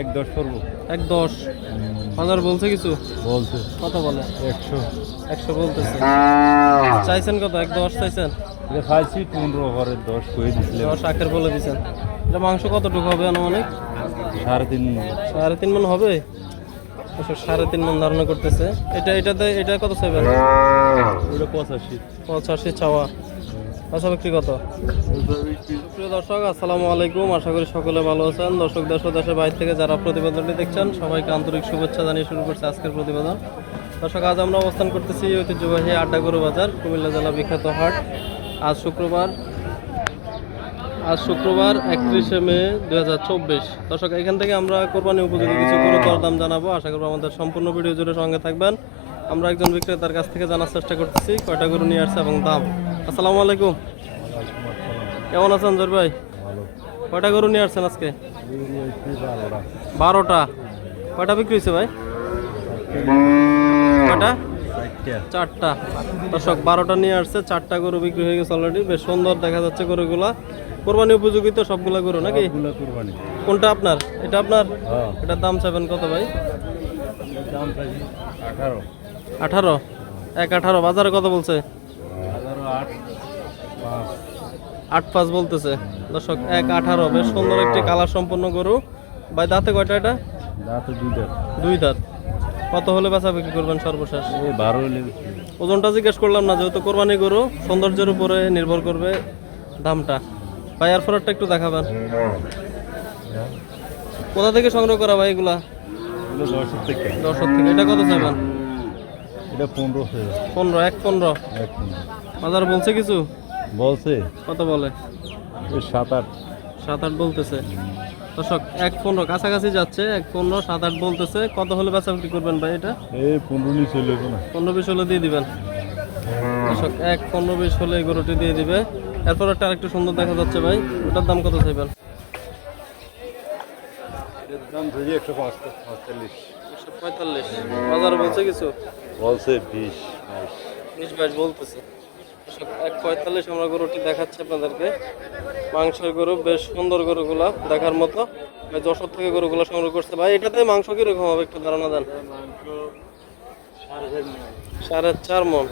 এক দশ করব। এক দশ? বলছে কিছু? বলছে। কত বলে? একশো। একশো বলতেছে। চাইছেন কত? এক দশ চাইছেন? এটা খাইছি পনেরো ঘরে দশ করে দিছিলাম দশ আখের বলে দিচ্ছেন এটা মাংস কতটুকু হবে আনুমানিক? সাড়ে তিন সাড়ে তিন মন হবে? সাড়ে তিন মন ধারণা করতেছে। এটা এটাতে এটা কত চাইবেন? ওটা পঁচাশি। পঁচাশি চাওয়া আচ্ছা বিক্রি কত? প্রিয় দর্শক, আসসালামু আলাইকুম। আশা করি সকলে ভালো আছেন। দর্শক, দেশ দেশের বাইরে থেকে যারা প্রতিবেদনটি দেখছেন, সবাইকে আন্তরিক শুভেচ্ছা জানিয়ে শুরু করছে আজকের প্রতিবেদন। দর্শক, আজ আমরা অবস্থান করতেছি ঐতিহ্যবাহী আড্ডাগরু বাজার, কুমিল্লা জেলা বিখ্যাত হাট। আজ শুক্রবার আজ শুক্রবার একত্রিশে মে দু হাজার চব্বিশ। দর্শক, এখান থেকে আমরা কোরবানি উপযোগী কিছু গরু দাম জানাব। আশা করব আমাদের সম্পূর্ণ ভিডিও জুড়ে সঙ্গে থাকবেন। আমরা একজন বিক্রেতার কাছ থেকে জানার চেষ্টা করতেছি, কয়টা গরু নিয়ে আসছে এবং দাম। আসসালামু আলাইকুম। কেমন আছেন জোর ভাই? কয়টা গরু নিয়ে আসছেন আজকে? বারোটা। কয়টা বিক্রি হয়েছে ভাই? কয়টা? চারটা। দর্শক বারোটা নিয়ে আসছে চারটা গরু বিক্রি হয়ে গেছে অলরেডি বেশ সুন্দর দেখা যাচ্ছে গরুগুলা। কোরবানি উপযোগী তো সবগুলা গরু নাকি? কোনটা আপনার? এটা আপনার? হ্যাঁ। এটার দাম চাইবেন কত ভাই? আঠারো। আঠারো? এক আঠারো। বাজারে কত বলছে এগারো আট পাঁচ আট পাঁচ বলতেছে। দর্শক এক আঠারো বেশ সুন্দর একটি কালার সম্পন্ন গরু। ভাই দাঁতে কয়টা এটা? দাঁতে দুইটা দুই দাঁত। কত হলে বেচা বিক্রি করবেন সর্বশেষ? বারো হলে ওজনটা জিজ্ঞেস করলাম না যেহেতু কোরবানি গরু সৌন্দর্যের উপরে নির্ভর করবে দামটা। ভাই আর ফেরতটা একটু দেখাবেন। কোথা থেকে সংগ্রহ করা ভাই এগুলা? থেকে। দর্শক থেকে। এটা কত চাইবেন? এটা পনেরো পনেরো। এক পনেরো। বাজার বলছে কিছু? বলছে? কত বলে? এই সাত আট। সাত আট বলতেছে। দর্শক এক পনেরো কাছাকাছি যাচ্ছে এক পনেরো সাত আট বলতেছে। কত হলে বেচা বিক্রি করবেন ভাই এটা? এই পনেরো যাব না। পনেরো বিশ হলে দিয়ে দিবেন। দর্শক এক পনেরো বিশ হলে এই গরুটি দিয়ে দিবে। এরপর একটা আরেকটু সুন্দর দেখা যাচ্ছে ভাই। ওটার দাম কত চাইবেন? এটার দাম ধরি একশো পঁয়তাল্লিশ। একশো পঁয়তাল্লিশ। বাজারে বলছে কিছু? বলছে বিশ বাইশ। বিশ বাইশ বলতেছে। এক পঁয়তাল্লিশ আমরা গরুটি দেখাচ্ছি আপনাদেরকে। মাংসের গরু, বেশ সুন্দর গরুগুলা দেখার মতো। যশোর থেকে গরুগুলো সংগ্রহ করছে। ভাই, এটাতে মাংস কীরকম হবে একটু ধারণা দেন? সাড়ে চার মন।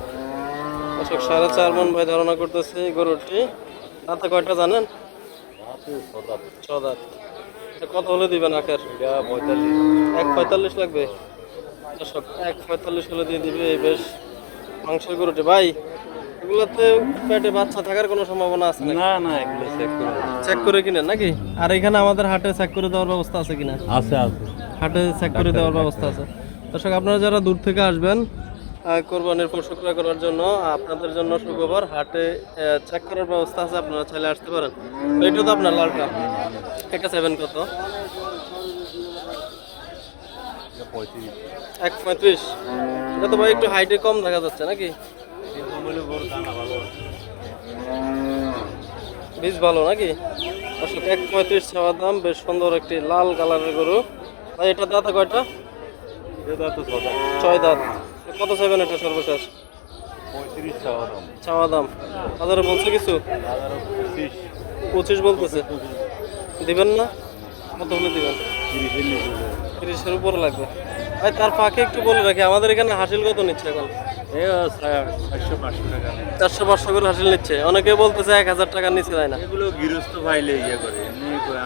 দর্শক, সাড়ে চার মন ভাই ধারণা করতেছে এই গরুটি। তাতে কয়টা জানেন? ছ দাঁত কত হলে দিবেন আখের? পঁয়তাল্লিশ এক পঁয়তাল্লিশ লাগবে। দর্শক, এক পঁয়তাল্লিশ হলে দিয়ে দিবে বেশ মাংসের গরুটি। ভাই এগুলোতে পেটে বাচ্চা থাকার কোনো সম্ভাবনা আছে না না এগুলো চেক করে চেক করে কিনেন নাকি? আর এখানে আমাদের হাটে চেক করে দেওয়ার ব্যবস্থা আছে কিনা? আছে আছে। হাটে চেক করে দেওয়ার ব্যবস্থা আছে। দর্শক আপনারা যারা দূর থেকে আসবেন কোরবানির পশু ক্রয় করার জন্য আপনাদের জন্য সুখবর হাটে চেক করার ব্যবস্থা আছে আপনারা চাইলে আসতে পারেন। এটা তো আপনার লালটা এটা সেভেন কত? এক পঁয়ত্রিশ। এটা তো ভাই একটু হাইটে কম দেখা যাচ্ছে নাকি? বীজ ভালো নাকি? দর্শক এক পঁয়ত্রিশ চাওয়ার দাম বেশ সুন্দর একটি লাল কালারের গরু। ভাই এটা দাঁতা কয়টা? ছয় দাঁত। কত চাইবেন এটা সর্বশেষ? চাওয়া দাম। বাজারে বলছে কিছু? পঁচিশ। বলতেছে। দিবেন না? কত হলে দিবেন তিরিশের উপরে লাগবে। ভাই তার ফাঁকে একটু বলে রাখি আমাদের এখানে হাসিল কত নিচ্ছে এখন? চারশো পাঁচশো করে হাসিল নিচ্ছে। অনেকে বলতেছে এক হাজার টাকার নিচে যায় না? এগুলো গৃহস্থ ভাইলে ইয়ে করে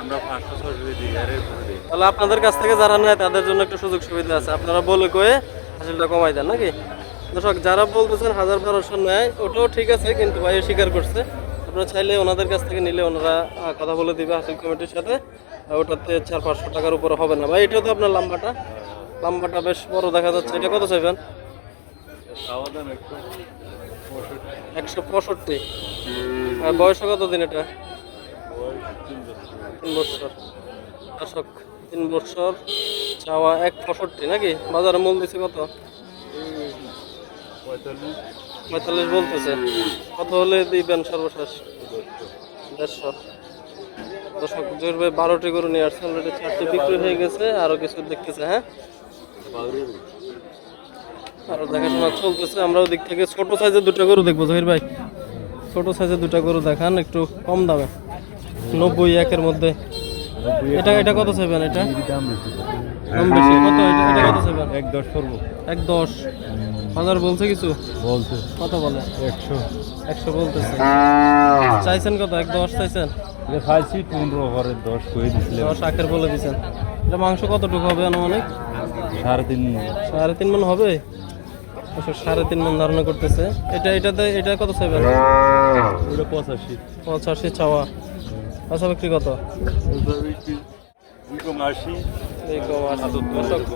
আমরা পাঁচশো ছশো দিই আর তাহলে আপনাদের কাছ থেকে যারা নেয় তাদের জন্য একটু সুযোগ সুবিধা আছে। আপনারা বলে কয়ে হাসিলটা কমাই দেন নাকি? দর্শক যারা বলতেছেন হাজার বারোশো নেয় ওটাও ঠিক আছে কিন্তু ভাই স্বীকার করছে। আপনারা চাইলে ওনাদের কাছ থেকে নিলে ওনারা কথা বলে দিবে হাসিল কমিটির সাথে। ওটাতে চার পাঁচশো টাকার উপরে হবে না। ভাই এটাও তো আপনার লাম্বাটা? লাম্বাটা বেশ বড় দেখা যাচ্ছে। এটা কত চাইবেন? একশো পঁয়ষট্টি। বয়স কত দিন এটা? তিন বছর। দর্শক, তিন বছর চাওয়া এক পঁয়ষট্টি নাকি? বাজারে মূল দিছে কত? পঁয়তাল্লিশ বলতেছে। কত হলে দিবেন সর্বশেষ? দেড়শো। দর্শক ভাই বারোটি গরু নিয়ে আসছে অলরেডি চারটি বিক্রি হয়ে গেছে, আরও কিছু দেখতেছে হ্যাঁ? আরও দেখাশোনা চলতেছে, আমরাও দিক থেকে ছোট সাইজের দুটো গরু দেখব, জহির ভাই। ছোট সাইজের দুটো গরু দেখান, একটু কম দামে। নব্বই একের মধ্যে। এটা এটা কত চাইবেন এটা? দাম বেশি। কত এটা? এটা কত চাইবেন এক দশ করব। এক দশ। হাজার বলছে কিছু? বলছে। কত বলে? একশো। একশো বলতেছে। চাইছেন কত? এক দশ চাইছেন? এটা খাইছি পনেরো ঘরের দশ করে দিছিলাম দশ আখের বলে দিছেন। এটা মাংস কতটুকু হবে আনুমানিক? সাড়ে তিন সাড়ে তিন মন হবে? সাড়ে তিন মন ধারণা করতেছে। এটা এটাতে এটা কত চাইবেন পঁচাশি। পঁচাশি চাওয়া। আচ্ছা বিক্রি কত?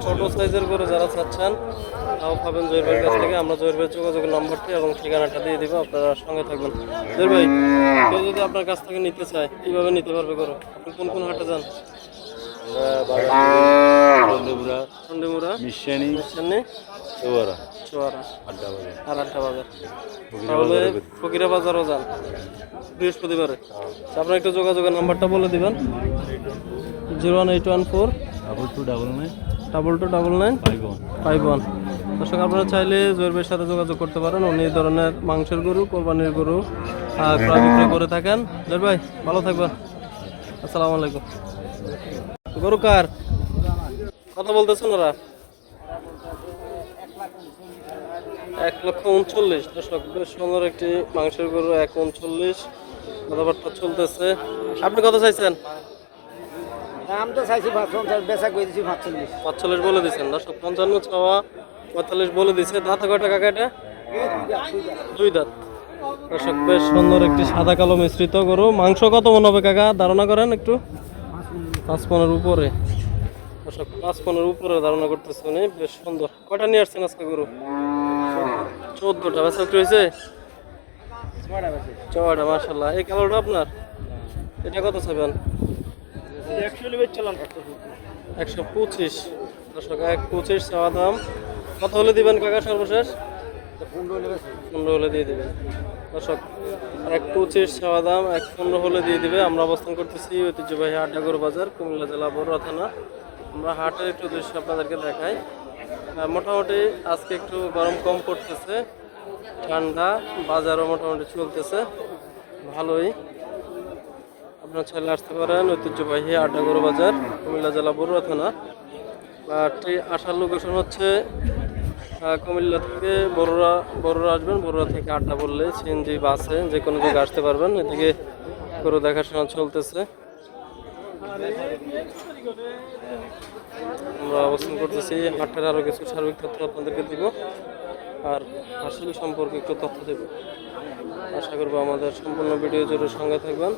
ছোট সাইজের করে যারা চাচ্ছেন তাও পাবেন জয়ের কাছ থেকে। আমরা জয়ের ভাইয়ের যোগাযোগের নম্বরটি এবং ঠিকানাটা দিয়ে দিব আপনারা সঙ্গে থাকবেন। জয়ের ভাই কেউ যদি আপনার কাছ থেকে নিতে চায় কীভাবে নিতে পারবে করো আপনি কোন কোন হাটে যান? চন্দ্রপুরা চন্ডিমুড়া মিশানি চেন্নাই চৌয়ারা চোয়ারা আড্ডা বাজার। আর আটটা বাজার। তাহলে ফকিরা বাজারও যান। বৃহস্পতিবারে। আপনার একটু যোগাযোগের নাম্বারটা বলে দিবেন। Zero one eight one four double two double nine. Double two double nine five one. Five one. দর্শক আপনারা চাইলে জৈবের সাথে যোগাযোগ করতে পারেন। উনি এই ধরনের মাংসের গরু কোরবানির গরু আহ, ক্রয় বিক্রয় করে থাকেন। জয় ভাই ভালো থাকবেন। আসসালামু আলাইকুম। গরু কার কথা বলতেছেন ওরা? এক লক্ষ উনচল্লিশ দর্শক বেশ সুন্দর একটি মাংসের গরু এক উনচল্লিশ কথাবার্তা চলতেছে। আপনি কত চাইছেন? দাম তো চাইছি বেচা করে দিচ্ছি পাঁচচল্লিশ। পাঁচচল্লিশ বলে দিচ্ছেন দর্শক পঞ্চান্ন চাওয়া পঁয়তাল্লিশ বলে দিচ্ছে দাঁত কয়টা কাকা এটা দুই দাঁত। দর্শক বেশ সুন্দর একটি সাদা কালো মিশ্রিত গরু। মাংস কত মনে হবে কাকা? ধারণা করেন একটু। পাঁচ পনেরো উপরে। দর্শক পাঁচ পনেরো উপরে ধারণা করতেছে উনি। বেশ সুন্দর। কয়টা নিয়ে আসছেন আজকে গরু? চোদ্দটা। বেসা একটু হয়েছে? ছয়টা মার্শাল্লাহ এই কালোটা আপনার? এটা কত চাইবেন একশো পঁচিশ। দর্শক, এক পঁচিশ চাওয়া দাম। কত হলে দিবেন কাকা সর্বশেষ? পনেরো হলে দিয়ে দিবেন। দর্শক এক পঁচিশ চাওয়া দাম, এক পনেরো হলে দিয়ে দিবে। আমরা অবস্থান করতেছি ঐতিহ্যবাহী আড্ডাগর বাজার, কুমিল্লা জেলা বড়ুয়া থানা। আমরা হাটের একটু দৃশ্য আপনাদেরকে দেখাই। মোটামুটি আজকে একটু গরম কম পড়তেছে। ঠান্ডা, বাজারও মোটামুটি চলতেছে। ভালোই। আপনার চাইলে আসতে পারেন ঐতিহ্যবাহী আড্ডাগর বাজার, কুমিল্লা জেলা বড়ুয়া থানা। আর আসার লোকেশন হচ্ছে কুমিল্লা থেকে বড়ুয়া বড়ুয়া আসবেন বড়ুয়া থেকে আড্ডা বললে সিএনজি, বাসে যে কোনো জায়গায় আসতে পারবেন। এদিকে গরু দেখাশোনা চলতেছে। আমরা অবস্থান করতেছি, হাটের আরও কিছু সার্বিক তথ্য আপনাদেরকে দিব। আর আসল সম্পর্কে একটু তথ্য দেব। আশা করব আমাদের সম্পূর্ণ ভিডিও জুড়ে সঙ্গে থাকবেন।